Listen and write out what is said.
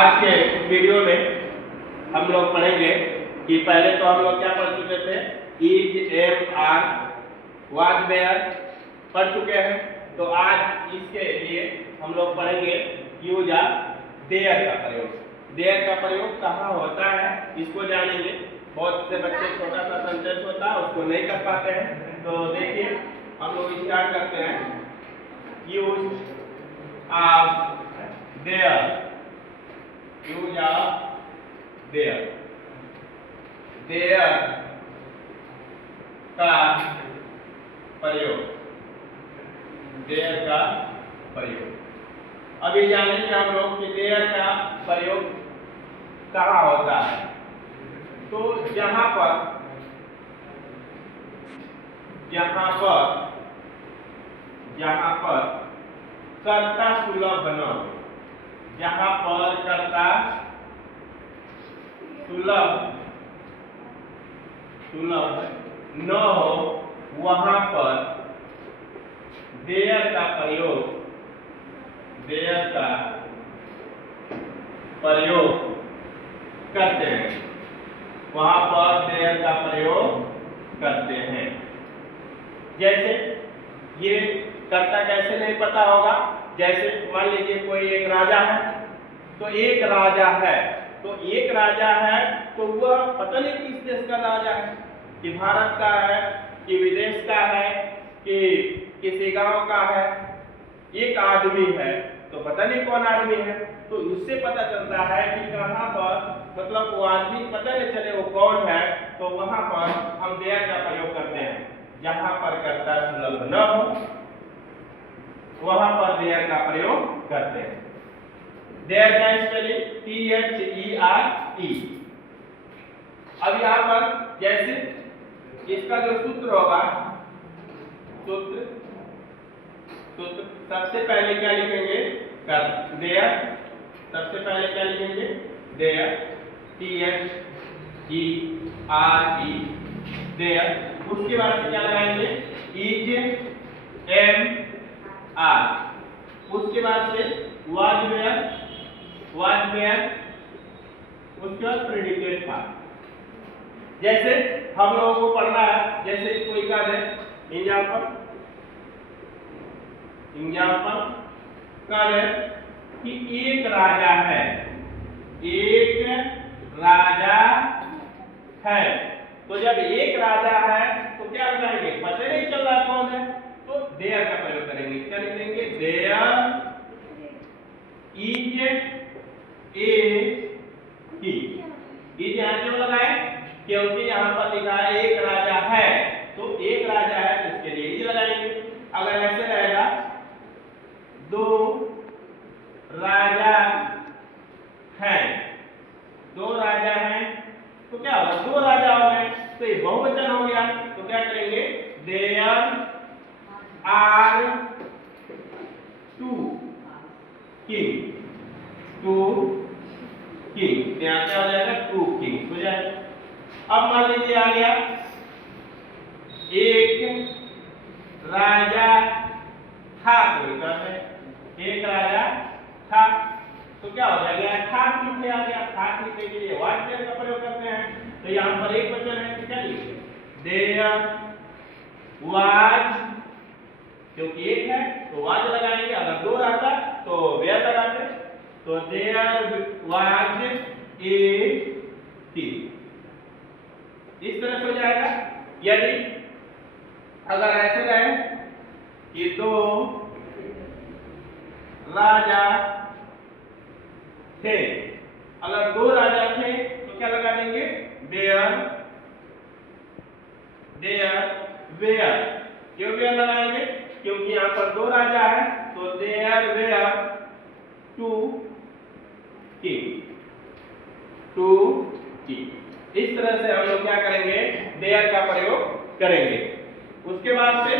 आज के वीडियो में हम लोग पढ़ेंगे कि पहले तो हम लोग क्या पढ़ चुके थे, is, am, are, was, were पढ़ चुके हैं। तो आज इसके लिए हम लोग पढ़ेंगे यूज ऑफ देयर का प्रयोग। देयर का प्रयोग कहाँ होता है इसको जानेंगे। बहुत से बच्चे छोटा सा सेंटेंस होता है उसको नहीं कर पाते हैं। तो देखिए हम लोग स्टार्ट करते हैं। Use of there, use of there, there का प्रयोग, देयर का प्रयोग। अभी जानेंगे हम लोग कि देयर का प्रयोग कहाँ होता है। तो जहां पर कर्ता सुलभ न हो, जहां पर कर्ता सुलभ न हो वहां पर देयर का प्रयोग करते हैं। वहां पर देयर का प्रयोग करते हैं। जैसे ये कर्ता कैसे नहीं पता होगा, जैसे मान लीजिए कोई एक राजा है, तो एक राजा है तो वह पता नहीं किस देश का राजा है, कि भारत का है कि विदेश का है कि किसी गांव का है। एक आदमी है तो पता नहीं कौन आदमी है, तो उससे पता चलता है कि कहां पर, मतलब वो आदमी पता नहीं चले वो कौन है, तो वहां पर हम देयर का प्रयोग करते हैं। जहां पर कर्ता सुलभ न हो वहां पर देयर का प्रयोग करते हैं। देयर का स्पेलिंग THERE। अब यहां पर जैसे इसका जो सूत्र होगा, सूत्र सबसे पहले क्या लिखेंगे, देयर। सबसे पहले क्या लिखेंगे, देयर, THERE, देयर। उसके बाद से क्या लगाएंगे, इज, एम, आर। उसके बाद से वाज, वेयर, उसके बाद प्रेडिकेट फॉर्म। जैसे हम लोगों को पढ़ना है, जैसे कोई का है एग्जाम्पल का है कि एक राजा है, तो जब एक राजा है तो क्या लगाएंगे, पता नहीं चल रहा कौन है, तो देयर का प्रयोग करेंगे। क्या लिखेंगे, देयर इज ए ही। इज यहां क्यों लगाए, क्योंकि यहां पर लिखा है एक राजा है, तो एक राजा है तो इसके लिए इज लगाएंगे। अगर ऐसे रहेगा दो राजा हैं, तो क्या होगा, दो राजा हो गए, तो ये बहुवचन हो गया। तो क्या करेंगे, देयर आर टू किंग, यहाँ क्या हो जाएगा, टू किंग हो जाएगा। अब मान लीजिए आ गया एक राजा था, कोई है एक राजा था, तो क्या हो जाएगा, था लिखने आ गया। था लिखने के लिए वाज देयर का प्रयोग करते हैं। तो यहाँ पर एक वचन है तो क्या लिखेंगे, देयर वाज, क्योंकि एक है तो वाज लगाएंगे। अगर दो रहता तो वेयर लगाते। तो देयर वाज ए किंग, इस तरह से हो जाएगा। यदि अगर ऐसे रहे कि दो राजा थे, अगर दो राजा थे तो क्या लगा देंगे, देयर वेयर। क्यों वेयर लगाएंगे, क्योंकि यहां पर दो राजा है, तो देयर वेयर टू किंग। इस तरह से हम लोग क्या करेंगे, देयर का प्रयोग करेंगे। उसके बाद से